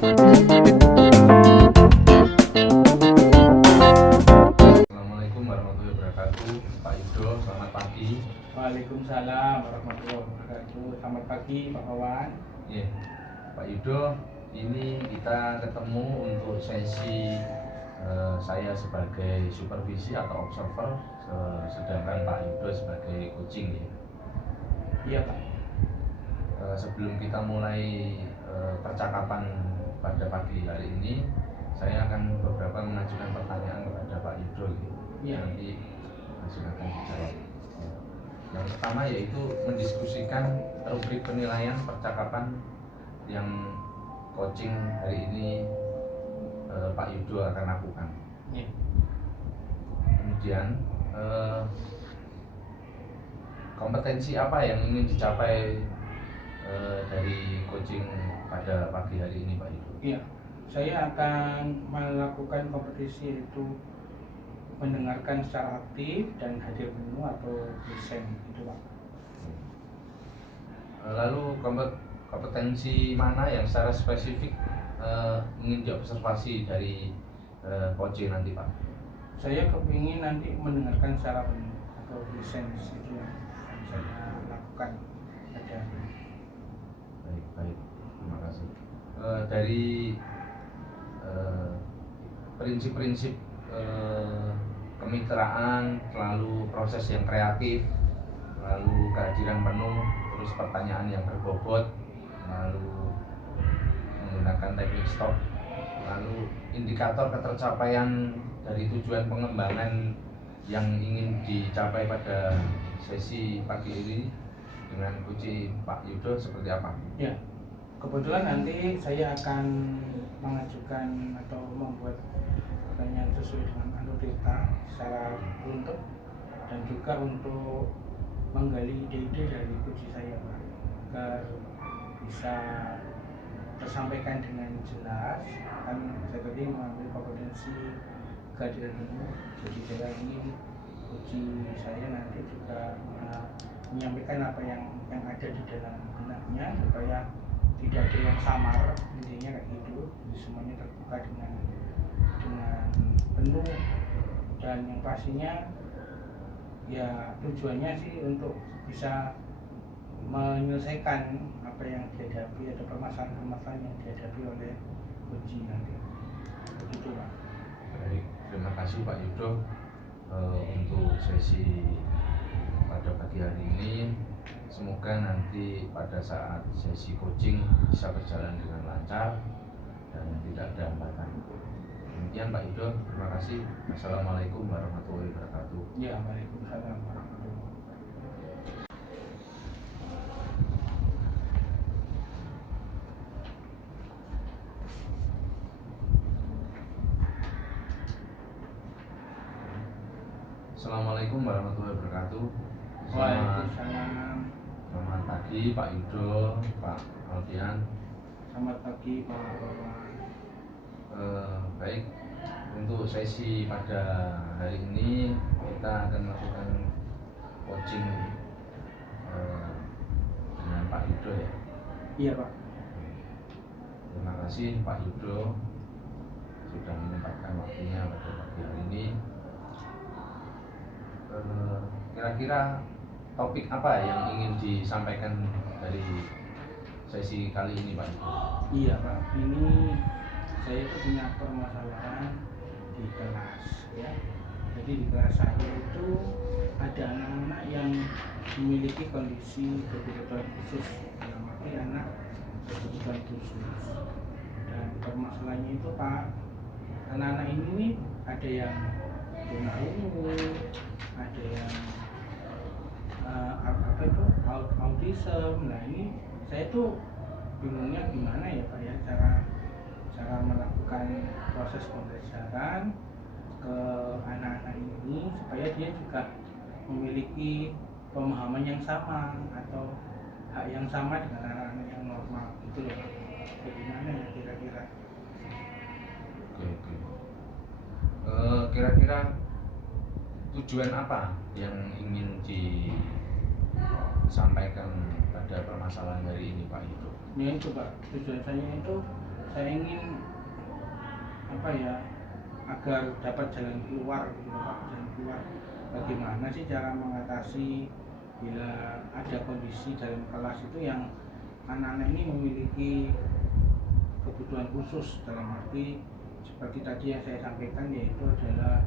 Assalamualaikum warahmatullahi wabarakatuh, Pak Yudo, selamat pagi. Waalaikumsalam warahmatullahi wabarakatuh. Selamat pagi Pak Wawan. Ya, Pak Yudo, ini kita ketemu untuk sesi saya sebagai supervisi atau observer, sedangkan Pak Yudo sebagai coaching ya. Iya Pak. Sebelum kita mulai percakapan pada pagi hari ini, saya akan beberapa mengajukan pertanyaan kepada Pak Yudo gitu. Iya. Nanti silakan dijawab. Yang pertama yaitu mendiskusikan rubrik penilaian percakapan yang coaching hari ini Pak Yudo akan lakukan. Iya. Kemudian kompetensi apa yang ingin dicapai dari coaching pada pagi hari ini, Pak Yudo? Iya. Saya akan melakukan kompetisi itu mendengarkan secara aktif dan hadir penuh atau present itu Pak. Lalu kompetensi mana yang secara spesifik ingin diobservasi dari coaching nanti, Pak? Saya kepingin nanti mendengarkan secara penuh atau present itu yang saya lakukan ada. Baik, terima kasih. Dari prinsip-prinsip kemitraan, lalu proses yang kreatif, lalu kehadiran penuh, terus pertanyaan yang berbobot, lalu menggunakan teknik stop, lalu indikator ketercapaian dari tujuan pengembangan yang ingin dicapai pada sesi pagi ini dengan kunci Pak Yudo seperti apa? Ya, kebetulan nanti saya akan mengajukan atau membuat pertanyaan sesuai dengan anodata secara runtuh dan juga untuk menggali ide-ide dari kunci saya Pak, agar bisa tersampaikan dengan jelas. Kan saya tadi mengambil kompetensi kehadiran penuh, jadi saya ingin kunci saya nanti juga menyampaikan apa yang ada di dalam benaknya supaya tidak ada yang samar, intinya kayak gitu. Jadi semuanya terbuka dengan penuh, dan yang pastinya ya tujuannya sih untuk bisa menyelesaikan apa yang dihadapi atau permasalahan-permasalahan yang dihadapi oleh kunci nanti. Begitu Pak. Baik, terima kasih Pak Yudo untuk sesi pada pagi hari ini. Semoga nanti pada saat sesi coaching bisa berjalan dengan lancar dan tidak ada hambatan. Demikian Pak Yudo, terima kasih. Assalamualaikum warahmatullahi wabarakatuh. Ya, waalaikumsalam warahmatullahi wabarakatuh. Assalamualaikum warahmatullahi wabarakatuh. Waalaikumsalam. Selamat pagi Pak Yudo, Pak Alfian. Selamat pagi Pak Wawan. Baik, untuk sesi pada hari ini kita akan melakukan coaching dengan Pak Yudo ya. Iya Pak. Terima kasih Pak Yudo sudah menyempatkan waktunya pada pagi hari ini. Kira-kira topik apa yang ingin disampaikan dari sesi kali ini Pak Yudo? Iya Pak, ini saya itu punya permasalahan di kelas ya. Jadi di kelas saya itu ada anak-anak yang memiliki kondisi kebutuhan khusus, dalam arti anak berkebutuhan khusus. Dan permasalahannya itu Pak, anak-anak ini ada yang tunarungu, ada yang apa itu autism. Nah ini saya tuh bingungnya gimana ya Pak ya, cara melakukan proses pembelajaran ke anak-anak ini supaya dia juga memiliki pemahaman yang sama atau hak yang sama dengan anak-anak yang normal gitu loh Pak. Bagaimana ya kira-kira? Oke. Kira-kira tujuan apa yang ingin disampaikan pada permasalahan hari ini Pak Yudo? Ya itu Pak, tujuan saya itu saya ingin apa ya, agar dapat jalan keluar gitu Pak, jalan keluar. Bagaimana sih cara mengatasi bila ada kondisi dalam kelas itu yang anak-anak ini memiliki kebutuhan khusus, dalam arti seperti tadi yang saya sampaikan, yaitu adalah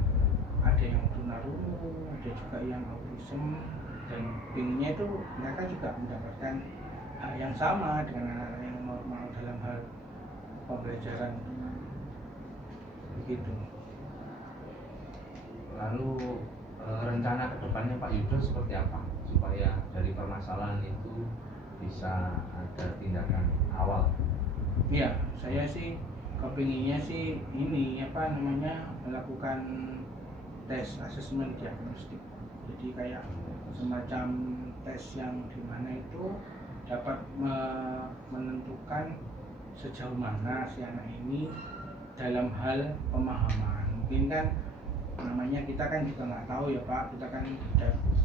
ada yang tunarungu, ada juga yang autism, dan pinginnya itu mereka juga mendapatkan hak yang sama dengan anak-anak yang normal dalam hal pembelajaran begitu. Lalu rencana kedepannya Pak Yudo seperti apa supaya dari permasalahan itu bisa ada tindakan awal? Iya, saya sih kepinginnya sih ini apa namanya, melakukan tes asesmen diagnostik. Jadi kayak semacam tes yang dimana itu dapat menentukan sejauh mana si anak ini dalam hal pemahaman. Mungkin kan namanya kita kan juga nggak tahu ya Pak, kita kan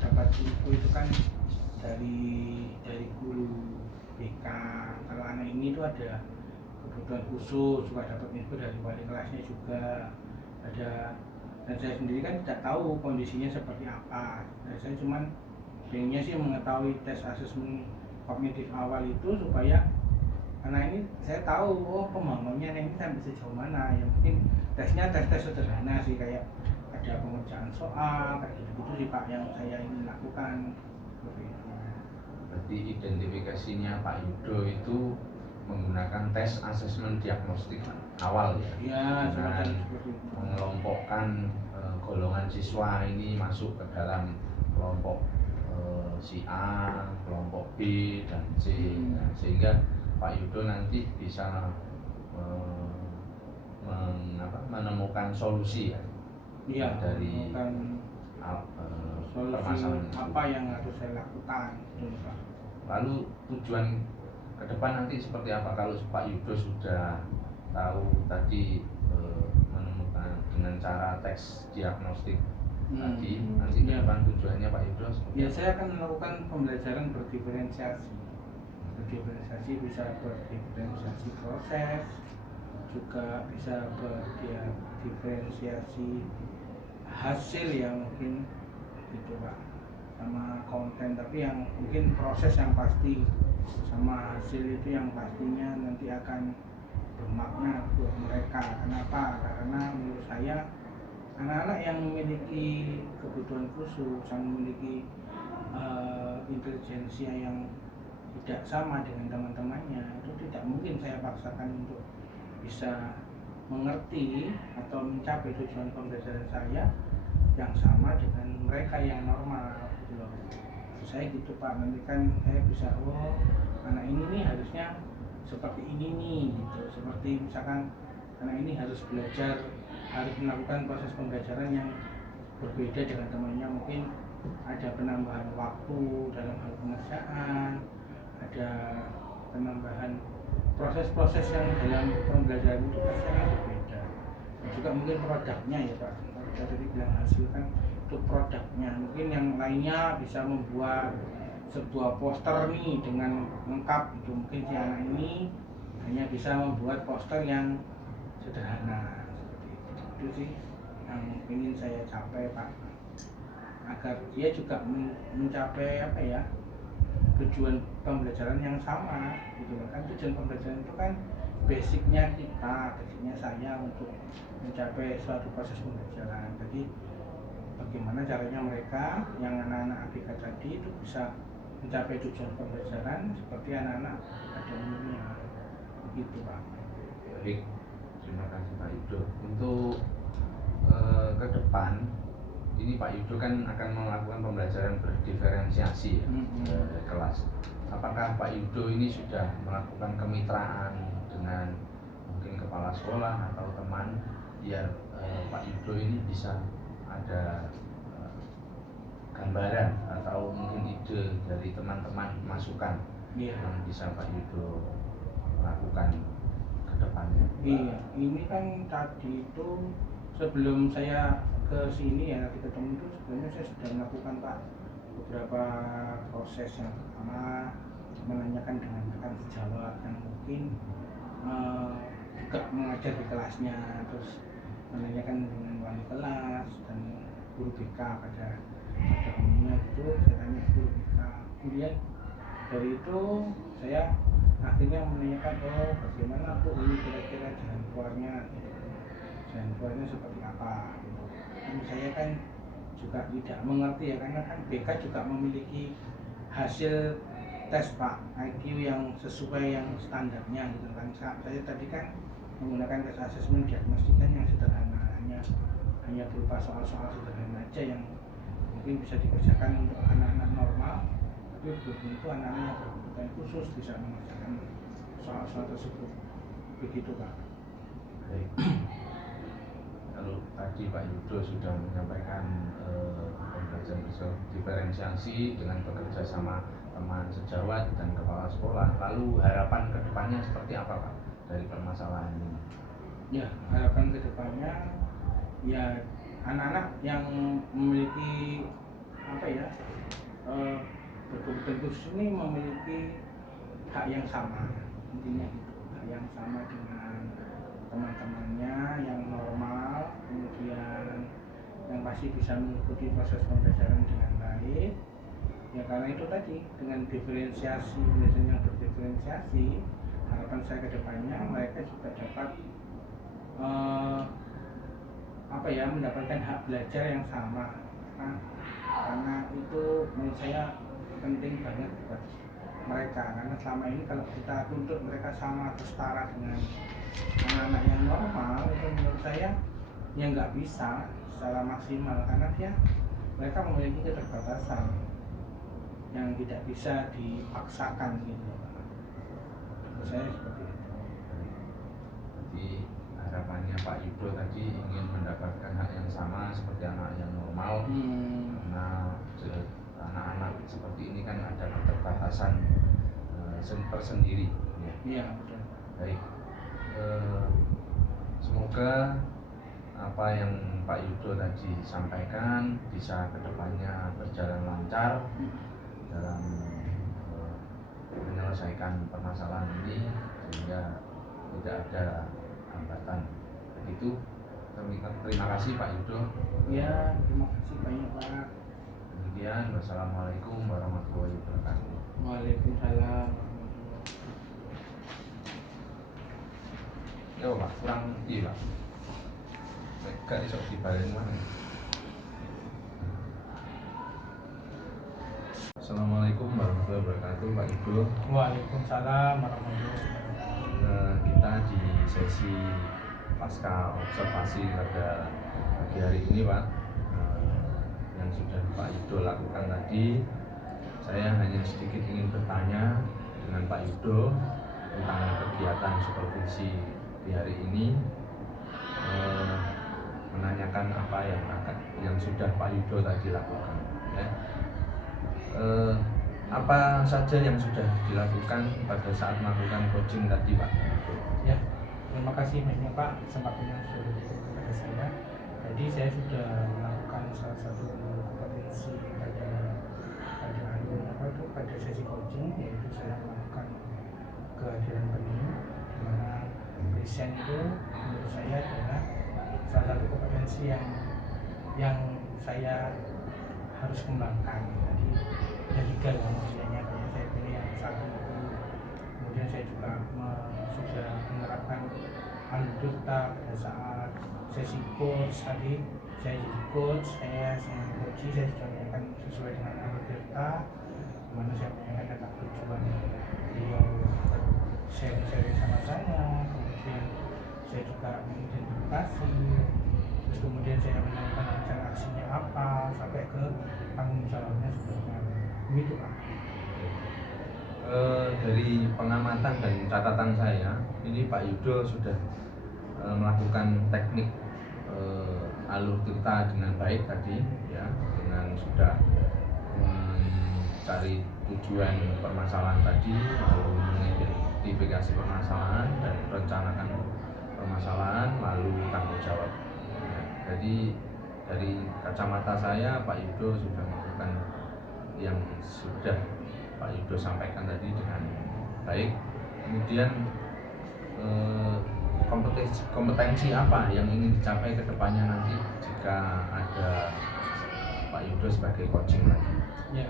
dapat info itu kan dari guru BK. Kalau anak ini tuh ada kebutuhan khusus, juga dapat info dari wali kelasnya juga ada, dan saya sendiri kan tidak tahu kondisinya seperti apa. Dan saya cuman pengennya sih mengetahui tes asesmen kognitif awal itu supaya anak ini saya tahu pemahamannya anak ini sampai sejauh mana. Ya mungkin tesnya tes sederhana sih, kayak ada pengerjaan soal kayak gitu sih Pak yang saya ingin lakukan seperti itu. Berarti identifikasinya Pak Yudo itu menggunakan tes asesmen diagnostik awal ya? Ya, dengan seperti itu. mengelompokkan golongan siswa ini masuk ke dalam kelompok si A, kelompok B dan C. Nah, sehingga Pak Yudo nanti bisa menemukan solusi ya, Iya, dari solusi permasalahan itu. apa yang harus saya lakukan gitu, Pak. Lalu tujuan ke depan nanti seperti apa kalau Pak Yudo sudah tahu tadi menemukan dengan cara tes diagnostik tadi, nanti ke Ya. depan tujuannya Pak Yudo seperti Ya, apa? saya akan melakukan pembelajaran berdiferensiasi. Berdiferensiasi bisa berdiferensiasi proses, juga bisa berdiferensiasi hasil yang mungkin gitu Pak, sama konten, tapi yang mungkin proses yang pasti sama hasil itu yang pastinya nanti akan bermakna buat mereka. Kenapa? Karena menurut saya anak-anak yang memiliki kebutuhan khusus, yang memiliki intelijensia yang tidak sama dengan teman-temannya, itu tidak mungkin saya paksakan untuk bisa mengerti atau mencapai tujuan pembelajaran saya yang sama dengan mereka yang normal gitu loh. Saya gitu Pak, nanti kan saya bisa anak ini nih harusnya seperti ini nih gitu. Seperti misalkan anak ini harus belajar, harus melakukan proses pembelajaran yang berbeda dengan temannya, mungkin ada penambahan waktu dalam hal pengerjaan, ada penambahan proses-proses yang dalam pembelajaran itu pasti akan berbeda. Dan juga mungkin produknya ya Pak, kalau kita tadi bilang hasil kan itu produknya. Mungkin yang lainnya bisa membuat sebuah poster nih dengan lengkap itu, mungkin si anak ini hanya bisa membuat poster yang sederhana seperti itu sih yang ingin saya capai Pak, agar dia juga mencapai apa ya, tujuan pembelajaran yang sama gitu kan. Tujuan pembelajaran itu kan basicnya kita, basicnya saya untuk mencapai suatu proses pembelajaran. Jadi bagaimana caranya mereka yang anak-anak ABK tadi itu bisa mencapai tujuan pembelajaran seperti anak-anak pada umumnya begitu Pak. Baik, terima kasih Pak Yudo. Untuk ke depan ini Pak Yudo kan akan melakukan pembelajaran berdiferensiasi ya, ke kelas. Apakah Pak Yudo ini sudah melakukan kemitraan dengan mungkin kepala sekolah atau teman biar Pak Yudo ini bisa ada gambaran atau mungkin ide dari teman-teman, masukan yang bisa Pak Yudo lakukan ke depannya? Iya, ini kan tadi itu sebelum saya ke sini ya, nanti ketemu itu sebenarnya saya sudah melakukan Pak beberapa proses. Yang pertama menanyakan dengan rekan sejawat yang mungkin juga mengajar di kelasnya, terus menanyakan dengan wali kelas dan guru BK pada umumnya itu saya tanya guru BK. Kemudian dari itu saya akhirnya menanyakan, oh bagaimana Bu ini kira-kira jalan keluarnya gitu. Jalan keluarnya seperti apa gitu. Kan saya kan juga tidak mengerti ya, karena kan BK juga memiliki hasil tes Pak IQ yang sesuai yang standarnya gitu kan. Saya tadi kan menggunakan tes asesmen diagnostik kan yang sederhana, hanya berupa soal-soal sederhana aja yang mungkin bisa dikerjakan untuk anak-anak normal, tapi belum tentu anak-anak yang berkebutuhan khusus bisa mengerjakan soal-soal tersebut. Begitu Pak. Baik. Kalau tadi Pak Yudo sudah menyampaikan pembelajaran diferensiasi dengan bekerja sama teman sejawat dan kepala sekolah, lalu harapan kedepannya seperti apa Pak dari permasalahan ini? Ya, harapan kedepannya ya anak-anak yang memiliki apa ya berkebutuhan khusus ini memiliki hak yang sama, intinya itu, hak yang sama dengan teman-temannya yang normal, kemudian yang pasti bisa mengikuti proses pembelajaran dengan baik. Ya karena itu tadi, dengan diferensiasi, belajar yang berdiferensiasi, harapan saya ke depannya mereka juga dapat mendapatkan hak belajar yang sama. Nah, karena itu menurut saya penting banget buat mereka, karena selama ini kalau kita tuntut mereka sama atau setara dengan anak-anak yang normal, itu menurut saya ya nggak bisa secara maksimal, karena mereka memiliki keterbatasan yang tidak bisa dipaksakan gitu. Menurut saya seperti itu. Jadi harapannya Pak Yudo tadi ingin mendapatkan hak yang sama seperti anak yang normal, karena anak-anak seperti ini kan ada keterbatasan tersendiri. Iya betul. Baik. Semoga apa yang Pak Yudo tadi sampaikan bisa kedepannya berjalan lancar dalam menyelesaikan permasalahan ini sehingga tidak ada hambatan. Begitu. Terima kasih Pak Yudo. Ya, terima kasih banyak Pak. Kemudian wassalamualaikum warahmatullahi wabarakatuh. Waalaikumsalam. Ya Pak, kurang iya Pak. Gak iso dibalen mana. Assalamualaikum warahmatullahi wabarakatuh Pak Yudo. Waalaikumsalam warahmatullahi wabarakatuh. Kita di sesi pasca observasi pada pagi hari ini Pak, yang sudah Pak Yudo lakukan tadi, saya hanya sedikit ingin bertanya dengan Pak Yudo tentang kegiatan supervisi di hari ini, menanyakan apa yang sudah Pak Yudo tadi lakukan ya. Apa saja yang sudah dilakukan pada saat melakukan coaching tadi Pak? Ya, terima kasih banyak Pak kesempatannya sudah diberikan kepada saya. Jadi saya sudah melakukan salah satu kompetensi pada sesi coaching, yaitu saya melakukan kehadiran penuh, di mana present itu menurut saya adalah salah satu kompetensi yang saya harus kembangkan. Jadi ada 3 yang maksudnya, saya pilih yang satu itu. Kemudian saya juga sudah menerapkan Aludurta pada saat sesi coach tadi. Saya jadi coach, saya coach, saya sudah menyampaikan sesuai dengan Aludurta, dimana saya menyampaikan tentang tujuan beliau sharing sama saya. Kemudian saya juga mengidentifikasi, terus kemudian saya menanyakan rencana aksinya apa sampai ke tanggung jawabnya sebenarnya. Begitu Pak. Dari pengamatan dan catatan saya, ini Pak Yudo sudah melakukan teknik alur tirta dengan baik tadi ya, dengan sudah mencari tujuan permasalahan tadi, lalu mengidentifikasi permasalahan dan merencanakan permasalahan, lalu tanggung jawab. Jadi dari kacamata saya, Pak Yudo sudah melakukan yang sudah Pak Yudo sampaikan tadi dengan baik. Kemudian kompetensi apa yang ingin dicapai ke depannya nanti jika ada Pak Yudo sebagai coaching lagi? Ya,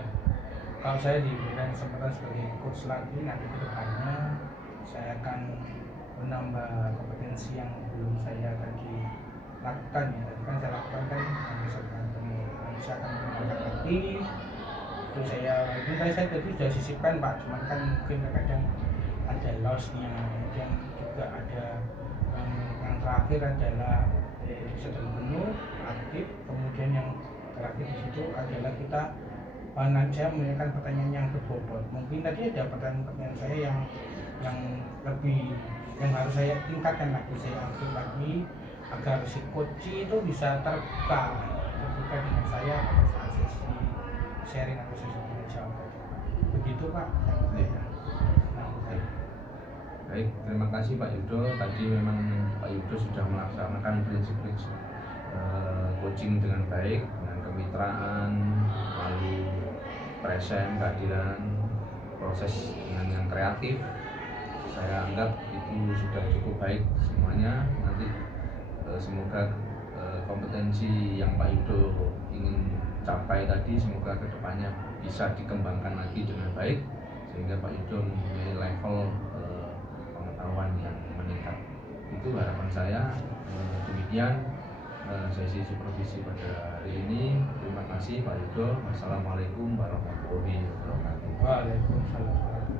kalau saya diberikan kesempatan sebagai coach lagi, nanti ke depannya saya akan menambah kompetensi yang belum saya tadi lakukan. Ya, tadi kan saya lakukan kan hanya sebagai saya akan menambah lagi. Itu saya tadi sudah sisipkan Pak, cuman kan mungkin kadang ada lossnya, kemudian juga ada yang terakhir adalah sedang penuh aktif, kemudian yang terakhir di situ adalah kita nanti saya menanyakan pertanyaan yang berbobot. Mungkin tadi ada pertanyaan saya yang lebih yang harus saya tingkatkan lagi, saya ambil lagi agar si coach itu bisa terbuka dengan saya pada saat sesi sharing atau sesi jawab. Begitu Pak. Baik, terima kasih Pak Yudo. Tadi memang Pak Yudo sudah melaksanakan prinsip-prinsip coaching dengan baik, dengan kemitraan, lalu present, kehadiran, proses dengan yang kreatif. Saya anggap itu sudah cukup baik semuanya. Nanti semoga kompetensi yang Pak Yudo ingin capai tadi semoga kedepannya bisa dikembangkan lagi dengan baik sehingga Pak Yudo mempunyai level pengetahuan yang meningkat. Itu harapan saya. Demikian sesi supervisi pada hari ini. Terima kasih Pak Yudo. Wassalamualaikum warahmatullahi wabarakatuh. Waalaikumsalam.